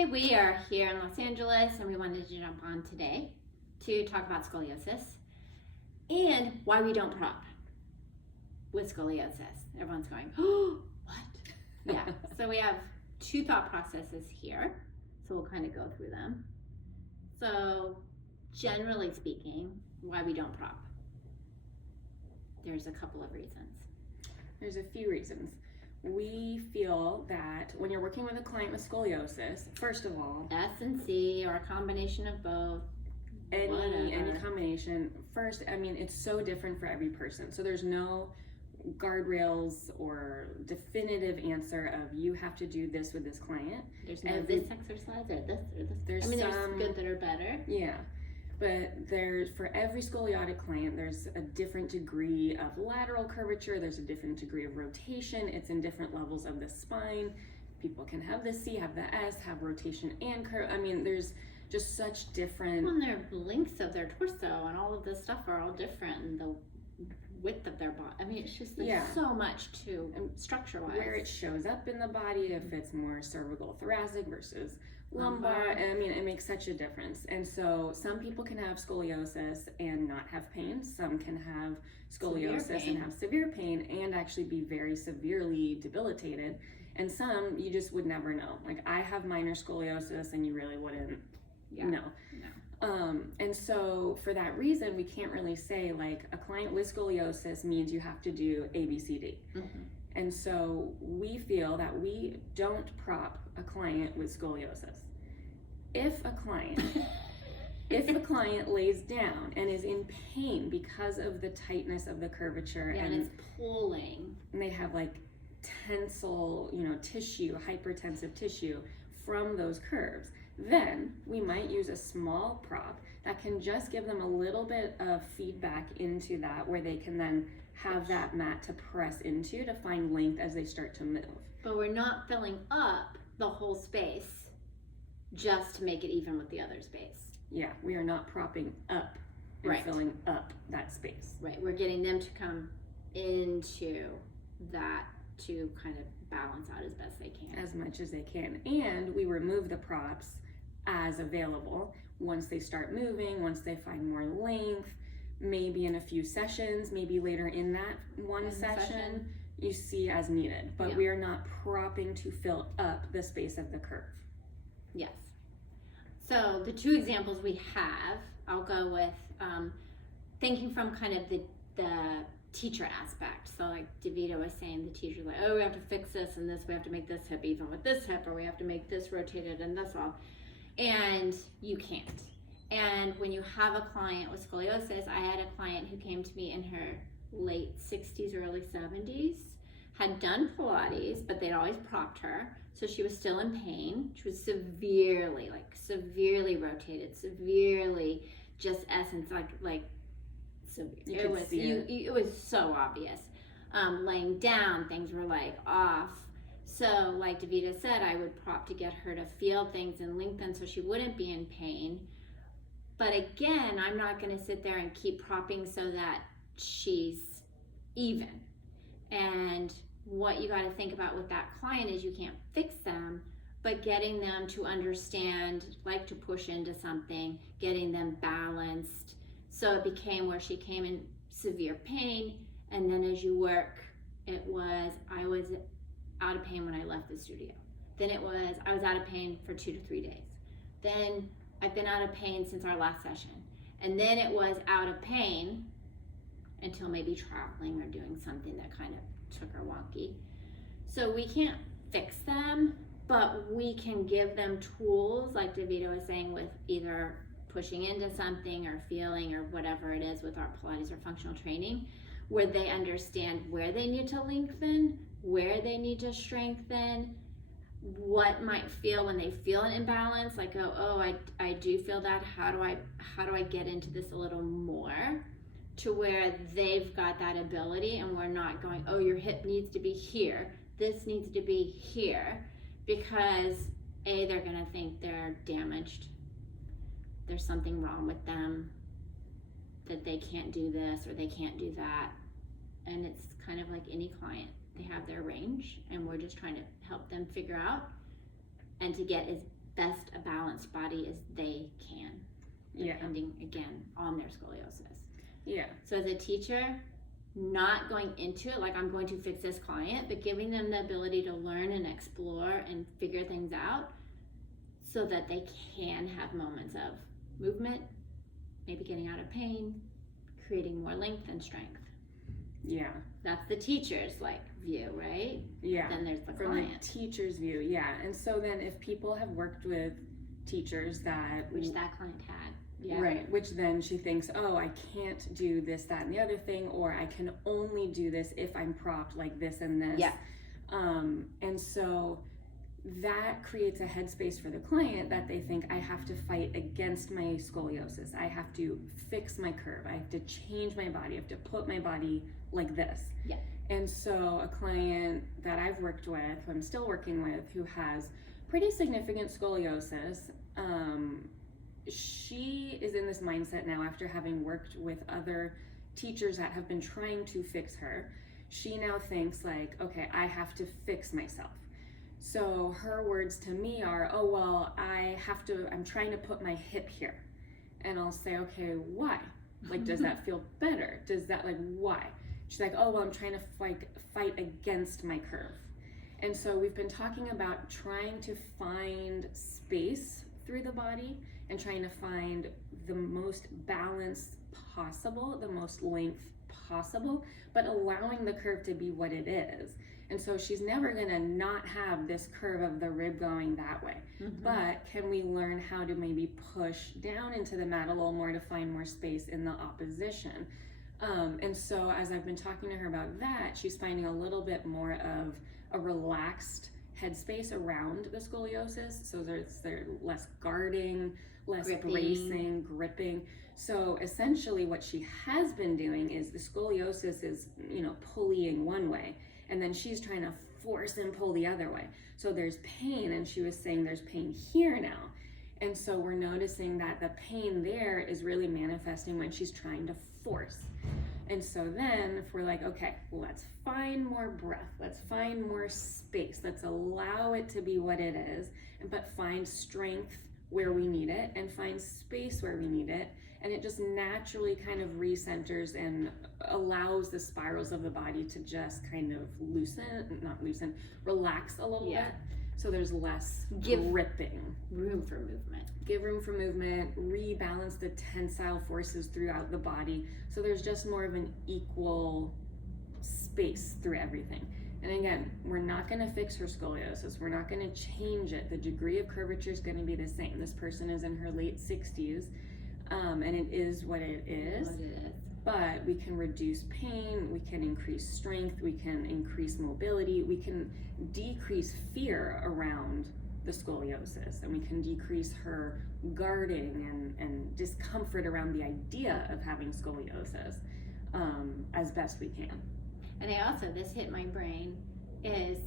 Today we are here in Los Angeles and we wanted to jump on today to talk about scoliosis and why we don't prop with scoliosis. Everyone's going, oh, what? Yeah, so we have two thought processes here, so we'll kind of go through them. So generally speaking, why we don't prop. There's a couple of reasons. There's a few reasons. We feel that when you're working with a client with scoliosis, first of all, S and C or a combination of both. any combination. First, I mean, it's so different for every person. So there's no guardrails or definitive answer of you have to do this with this client. There's no this exercise or this or this. There's there's good that are better. Yeah. But for every scoliotic client, there's a different degree of lateral curvature, there's a different degree of rotation, it's in different levels of the spine. People can have the C, have the S, have rotation and curve. I mean, there's just such different... Well, and their lengths of their torso and all of this stuff are all different, and the width of their body. I mean, it's just so much to structure-wise. Where it shows up in the body, if it's more cervical thoracic versus lumbar. I mean, it makes such a difference. And so some people can have scoliosis and not have pain. Some can have scoliosis and have severe pain and actually be very severely debilitated. And some you just would never know. Like, I have minor scoliosis and you really wouldn't know. And so for that reason, we can't really say like a client with scoliosis means you have to do A, B, C, D. Mm-hmm. And so we feel that we don't prop a client with scoliosis. If a client lays down and is in pain because of the tightness of the curvature and it's pulling, and they have like tensile, tissue, hypertensive tissue from those curves, then we might use a small prop that can just give them a little bit of feedback into that, where they can then have that mat to press into to find length as they start to move. But we're not filling up the whole space just to make it even with the other space. Yeah, we are not propping up and filling up that space. Right, we're getting them to come into that to kind of balance out as best they can. As much as they can. And we remove the props as available once they start moving, once they find more length, maybe in a few sessions, maybe later in that one session, you see as needed. But we are not propping to fill up the space of the curve. Yes. So the two examples we have, I'll go with thinking from kind of the teacher aspect. So like DeVito was saying, the teacher's like, oh, we have to fix this and this, we have to make this hip even with this hip, or we have to make this rotated and this all. And you can't. And when you have a client with scoliosis, I had a client who came to me in her late 60s, early 70s, had done Pilates, but they'd always propped her. So she was still in pain. She was severely rotated, severely just essence, like severe. It was so obvious. Laying down, things were like off. So like DeVita said, I would prop to get her to feel things and lengthen so she wouldn't be in pain. But again, I'm not going to sit there and keep propping so that she's even. And what you got to think about with that client is you can't fix them, but getting them to understand, like to push into something, getting them balanced. So it became where she came in severe pain, and then as you work, I was out of pain when I left the studio. Then I was out of pain for 2 to 3 days. Then I've been out of pain since our last session. And then it was out of pain until maybe traveling or doing something that kind of took her wonky. So we can't fix them, but we can give them tools, like DeVito was saying, with either pushing into something or feeling or whatever it is with our Pilates or functional training, where they understand where they need to lengthen, where they need to strengthen, what might feel when they feel an imbalance, like I do feel that, how do I get into this a little more, to where they've got that ability, and we're not going, oh, your hip needs to be here, this needs to be here, because they're gonna think they're damaged, there's something wrong with them, that they can't do this or they can't do that. And it's kind of like any client, they have their range, and we're just trying to help them figure out and to get as best a balanced body as they can, depending again on their scoliosis. Yeah. So as a teacher, not going into it like I'm going to fix this client, but giving them the ability to learn and explore and figure things out so that they can have moments of movement, maybe getting out of pain, creating more length and strength. Yeah. That's the teacher's view, right? Yeah. Then there's the From client. the teacher's view, yeah. And so then if people have worked with teachers which that client had. Yeah. Right, which then she thinks, oh, I can't do this, that, and the other thing, or I can only do this if I'm propped like this and this. Yeah. And so that creates a headspace for the client that they think I have to fight against my scoliosis. I have to fix my curve. I have to change my body. I have to put my body like this. Yeah. And so a client that I've worked with, who I'm still working with, who has pretty significant scoliosis, she is in this mindset now after having worked with other teachers that have been trying to fix her. She now thinks okay, I have to fix myself. So her words to me are, oh, well, I'm trying to put my hip here. And I'll say, okay, why? Does that feel better? Does that, why? She's like, oh, well, I'm trying to fight against my curve. And so we've been talking about trying to find space through the body and trying to find the most balance possible, the most length possible, but allowing the curve to be what it is. And so she's never gonna not have this curve of the rib going that way. Mm-hmm. But can we learn how to maybe push down into the mat a little more to find more space in the opposition? And so as I've been talking to her about that, she's finding a little bit more of a relaxed headspace around the scoliosis. So there's less guarding, less bracing, gripping. So essentially what she has been doing is the scoliosis is, pulleying one way, and then she's trying to force and pull the other way. So there's pain, and she was saying there's pain here now. And so we're noticing that the pain there is really manifesting when she's trying to force. And so then if we're like, okay, let's find more breath, let's find more space, let's allow it to be what it is, but find strength where we need it and find space where we need it. And it just naturally kind of recenters and allows the spirals of the body to just kind of relax a little bit. So there's less gripping. Room for movement. Give room for movement, rebalance the tensile forces throughout the body. So there's just more of an equal space through everything. And again, we're not going to fix her scoliosis. We're not going to change it. The degree of curvature is going to be the same. This person is in her late 60s, and it is what it is. But we can reduce pain, we can increase strength, we can increase mobility, we can decrease fear around the scoliosis, and we can decrease her guarding and discomfort around the idea of having scoliosis as best we can. And this hit my brain, is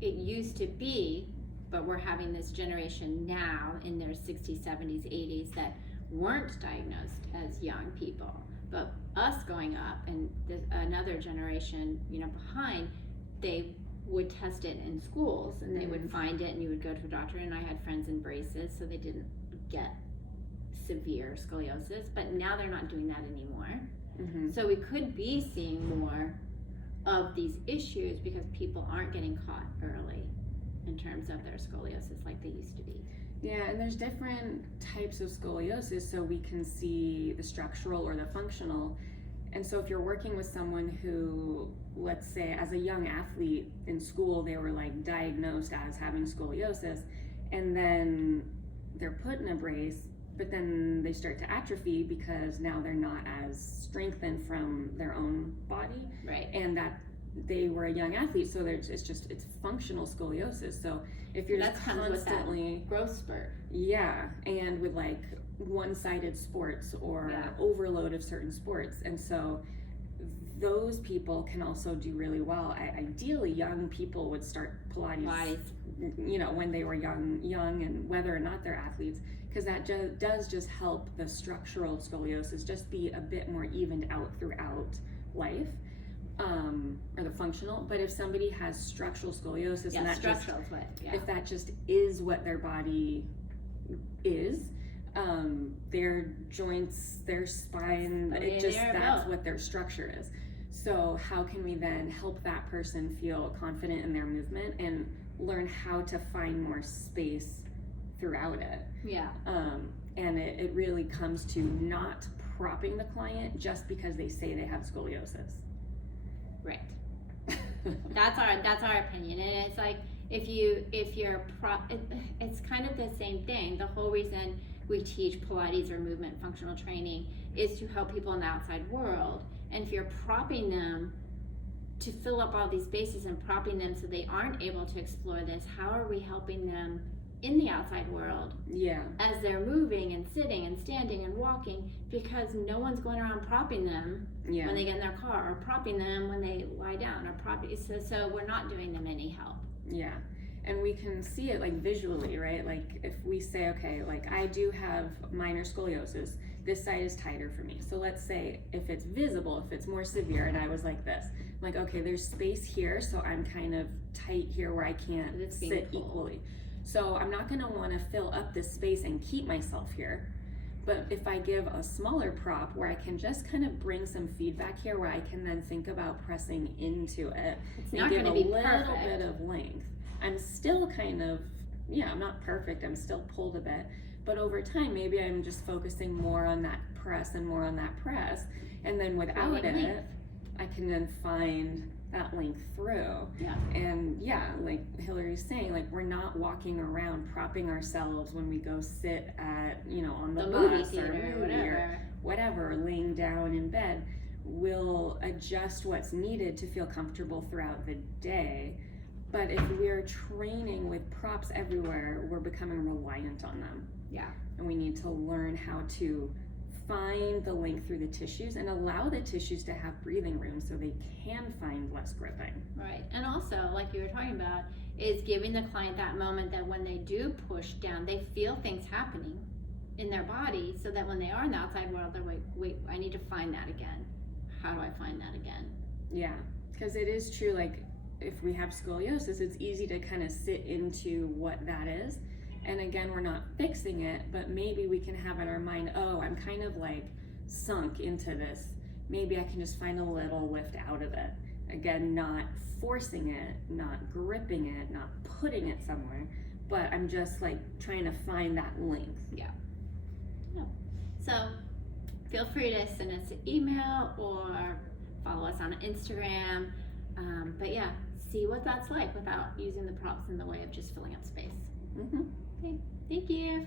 it used to be, but we're having this generation now in their 60s, 70s, 80s that weren't diagnosed as young people. But us going up and another generation, behind, they would test it in schools and they would find it and you would go to a doctor. And I had friends in braces so they didn't get severe scoliosis, but now they're not doing that anymore. Mm-hmm. So we could be seeing more of these issues because people aren't getting caught early in terms of their scoliosis like they used to be. Yeah, and there's different types of scoliosis, so we can see the structural or the functional. And so if you're working with someone who, let's say as a young athlete in school, they were diagnosed as having scoliosis, and then they're put in a brace, but then they start to atrophy because now they're not as strengthened from their own body. Right. And that they were a young athlete, so it's functional scoliosis. So if you're just constantly growth spurt, and with one-sided sports or overload of certain sports, and so those people can also do really well. Ideally, young people would start Pilates, when they were young, and whether or not they're athletes, because that does just help the structural scoliosis just be a bit more evened out throughout life. or the functional, but if somebody has structural scoliosis, and that structural is what, if that just is what their body is, their joints, their spine, that's what their structure is. So how can we then help that person feel confident in their movement and learn how to find more space throughout it? Yeah. And it really comes to not propping the client just because they say they have scoliosis. Right. That's our opinion, and it's like it's kind of the same thing. The whole reason we teach Pilates or movement functional training is to help people in the outside world. And if you're propping them to fill up all these spaces and propping them so they aren't able to explore this, how are we helping them in the outside world? Yeah. As they're moving and sitting and standing and walking, because no one's going around propping them when they get in their car, or propping them when they lie down, or propping. So we're not doing them any help. Yeah. And we can see it like visually, right? Like if we say, okay, like I do have minor scoliosis, this side is tighter for me. So let's say if it's visible, if it's more severe, and I was like this, I'm like, okay, there's space here, so I'm kind of tight here where I can't sit equally. So I'm not gonna wanna fill up this space and keep myself here. But if I give a smaller prop where I can just kind of bring some feedback here, where I can then think about pressing into it, it's and not give gonna a be little perfect. bit of length. I'm still kind of, I'm not perfect, I'm still pulled a bit, but over time, maybe I'm just focusing more on that press and more on that press, and then without it, I can then find that length through. Yeah. And like Hillary's saying, like we're not walking around propping ourselves when we go sit at, on the movie bus theater or whatever, laying down in bed. We'll adjust what's needed to feel comfortable throughout the day. But if we're training with props everywhere, we're becoming reliant on them. Yeah. And we need to learn how to find the length through the tissues and allow the tissues to have breathing room so they can find less gripping. Right. And also, like you were talking about, is giving the client that moment that when they do push down, they feel things happening in their body, so that when they are in the outside world, they're like, wait, I need to find that again. How do I find that again? Yeah, because it is true, like if we have scoliosis, it's easy to kind of sit into what that is. And again, we're not fixing it, but maybe we can have in our mind, oh, I'm kind of like sunk into this. Maybe I can just find a little lift out of it. Again, not forcing it, not gripping it, not putting it somewhere, but I'm just like trying to find that length. Yeah. So feel free to send us an email or follow us on Instagram. But see what that's like without using the props in the way of just filling up space. Mm-hmm. Okay, thank you.